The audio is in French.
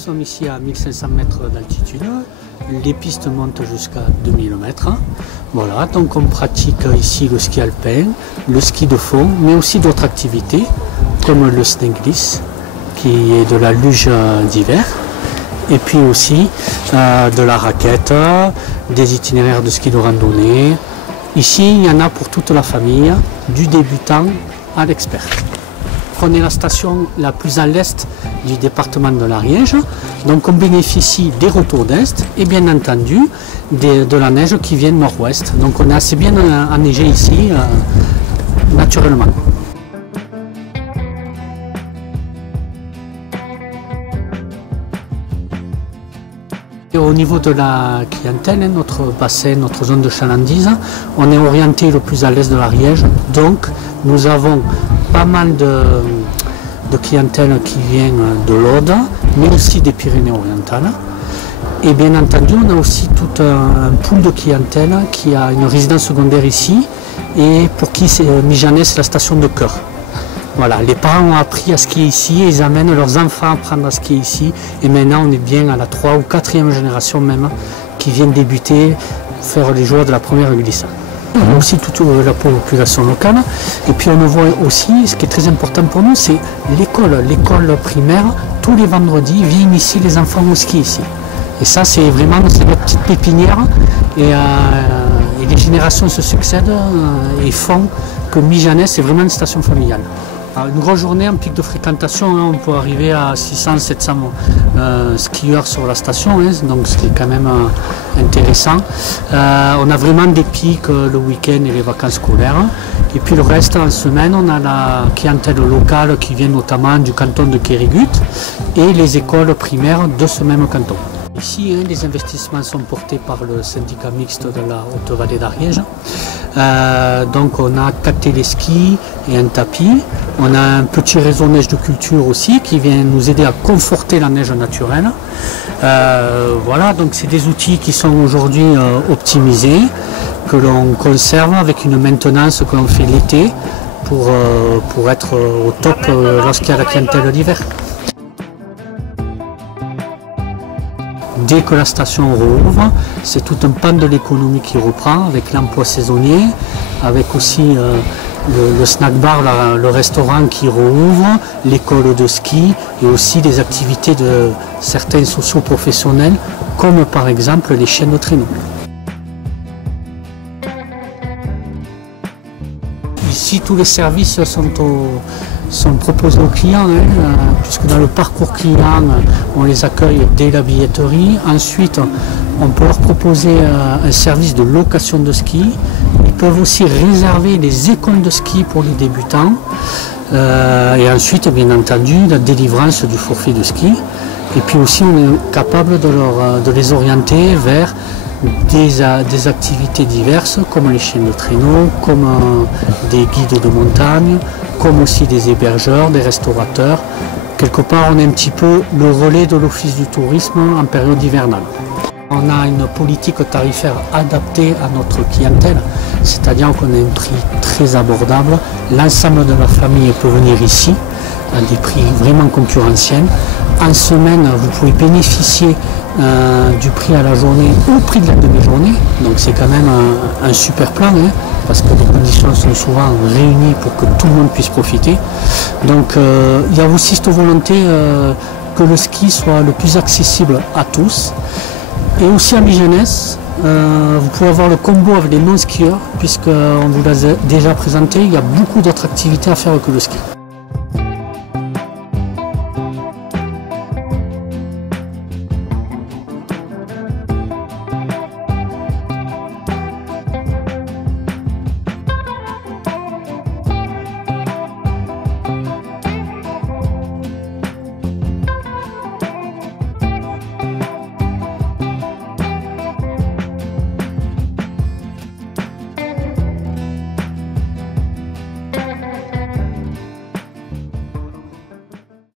sommes ici à 1500 mètres d'altitude. Les pistes montent jusqu'à 2000 mètres. Voilà, donc on pratique ici le ski alpin, le ski de fond, mais aussi d'autres activités comme le snake glisse, qui est de la luge d'hiver, et puis aussi de la raquette, des itinéraires de ski de randonnée. Ici, il y en a pour toute la famille, du débutant à l'expert. On est la station la plus à l'est du département de l'Ariège, donc on bénéficie des retours d'est et bien entendu de la neige qui vient nord-ouest. Donc on est assez bien enneigé ici, naturellement. Et au niveau de la clientèle, notre bassin, notre zone de chalandise, on est orienté le plus à l'est de l'Ariège, donc nous avons pas mal de clientèle qui vient de l'Aude, mais aussi des Pyrénées-Orientales. Et bien entendu, on a aussi tout un pool de clientèle qui a une résidence secondaire ici et pour qui Mijanès c'est la station de cœur. Voilà, les parents ont appris à skier ici et ils amènent leurs enfants à apprendre à skier ici. Et maintenant, on est bien à la 3e ou 4e génération même qui viennent débuter, faire les joueurs de la première glisse. On a aussi toute la population locale. Et puis on voit aussi, ce qui est très important pour nous, c'est l'école. L'école primaire, tous les vendredis, viennent ici les enfants au ski ici. Et ça, c'est vraiment notre petite pépinière. Et les générations se succèdent et font que Mijanès est vraiment une station familiale. Une grosse journée en pic de fréquentation, on peut arriver à 600-700 skieurs sur la station, donc ce qui est quand même intéressant. On a vraiment des pics le week-end et les vacances scolaires. Et puis le reste, en semaine, on a la clientèle locale qui vient notamment du canton de Quérigut et les écoles primaires de ce même canton. Ici, les investissements sont portés par le syndicat mixte de la Haute-Vallée d'Ariège. Donc on a 4 téléskis et un tapis. On a un petit réseau neige de culture aussi qui vient nous aider à conforter la neige naturelle. Voilà, donc c'est des outils qui sont aujourd'hui optimisés, que l'on conserve avec une maintenance que l'on fait l'été pour être au top lorsqu'il y a la clientèle d'hiver. Dès que la station rouvre, c'est tout un pan de l'économie qui reprend avec l'emploi saisonnier, avec aussi le snack bar, le restaurant qui rouvre, l'école de ski et aussi des activités de certains socio-professionnels comme par exemple les chaînes de traîneau. Ici, tous les services sont proposés aux clients, puisque dans le parcours client, on les accueille dès la billetterie. Ensuite, on peut leur proposer un service de location de ski. Ils peuvent aussi réserver les écoles de ski pour les débutants. Et ensuite, bien entendu, la délivrance du forfait de ski. Et puis aussi, on est capable de les orienter vers des activités diverses comme les chaînes de traîneau, comme des guides de montagne, comme aussi des hébergeurs, des restaurateurs. Quelque part, on est un petit peu le relais de l'Office du tourisme en période hivernale. On a une politique tarifaire adaptée à notre clientèle, c'est-à-dire qu'on a un prix très abordable. L'ensemble de la famille peut venir ici à des prix vraiment concurrentiels. En semaine, vous pouvez bénéficier du prix à la journée au prix de la demi-journée. Donc c'est quand même un super plan, parce que les conditions sont souvent réunies pour que tout le monde puisse profiter. Donc il y a aussi cette volonté que le ski soit le plus accessible à tous. Et aussi à Mijanès, vous pouvez avoir le combo avec les non-skieurs, puisqu'on vous l'a déjà présenté, il y a beaucoup d'autres activités à faire que le ski.